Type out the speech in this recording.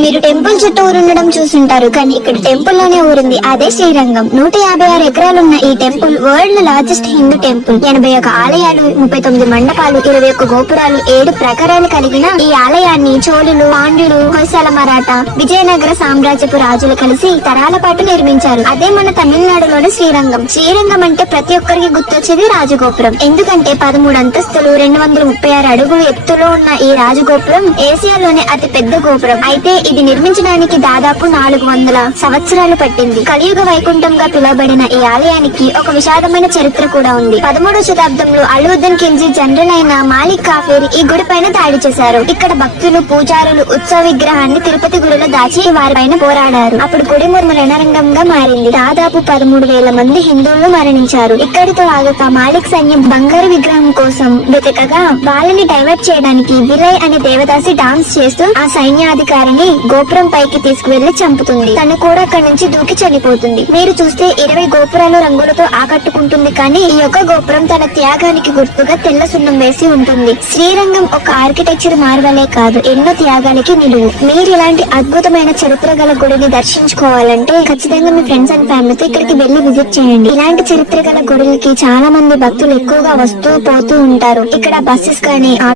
మీరు టెంపుల్ చుట్టూ ఊరుండడం చూసుంటారు, కానీ ఇక్కడ టెంపుల్ లోనే ఊరింది అదే శ్రీరంగం. 156 ఎకరాలున్న ఈ temple world largest Hindu temple. 81 ఆలయాలు, 39 మండపాలు, 21 గోపురాలు, 7 ప్రకారాలు కలిగిన ఈ ఆలయాన్ని చోళులు, పాండ్యులు, హొయసల మరాఠా, విజయనగర సామ్రాజ్యపు రాజులు కలిసి తరాల పాటు నిర్మించారు. అదే మన తమిళనాడులోని శ్రీరంగం. శ్రీరంగం అంటే ప్రతి ఒక్కరికి గుర్తొచ్చేది రాజగోపురం. ఎందుకంటే 13 అంతస్తులు, 236 అడుగులు ఎత్తులో ఉన్న ఈ రాజగోపురం ఏసియాలోనే అతి పెద్ద గోపురం. అయితే ఇది నిర్మించడానికి దాదాపు 400 సంవత్సరాలు పట్టింది. కలియుగ వైకుంఠంగా పిలువబడిన ఈ ఆలయానికి ఒక విషాదమైన చరిత్ర కూడా ఉంది. 13వ శతాబ్దంలో అల్లుద్దీన్ ఖిల్జీ జనరల్ అయిన మాలిక్ కాఫేర్ ఈ గుడి పైన దాడి చేశారు. ఇక్కడ భక్తులు, పూజారులు ఉత్సవ విగ్రహాన్ని తిరుపతి గుడిలో దాచి వారిపైన పోరాడారు. అప్పుడు గుడి రణరంగంగా మారింది. దాదాపు 13,000 మంది హిందువులు మరణించారు. ఇక్కడితో ఆగక మాలిక్ సైన్యం బంగారు విగ్రహం కోసం వెతకగా వాళ్ళని డైవర్ట్ చేయడానికి విలయ్ అనే దేవదాసి డాన్స్ చేస్తూ ఆ సైన్యాధికారిని గోపురం పైకి తీసుకువెళ్లి చంపుతుంది. తను కూడా అక్కడి నుంచి దూకి చనిపోతుంది. మీరు చూస్తే 20 గోపురాలు రంగులతో ఆకట్టుకుంటుంది, కానీ ఈ యొక్క గోపురం తన త్యాగానికి గుర్తుగా తెల్ల సున్నం వేసి ఉంటుంది. శ్రీరంగం ఒక ఆర్కిటెక్చర్ మార్వలే కాదు, ఎన్నో త్యాగాలకి నిలువు. మీరు ఇలాంటి అద్భుతమైన చరిత్ర గల గుడిని దర్శించుకోవాలంటే ఖచ్చితంగా మీ ఫ్రెండ్స్ అండ్ ఫ్యామిలీతో ఇక్కడికి వెళ్లి విజిట్ చేయండి. ఇలాంటి చరిత్ర గల గుడులకి చాలా మంది భక్తులు ఎక్కువగా వస్తూ పోతూ ఉంటారు. ఇక్కడ బస్సెస్ కానీ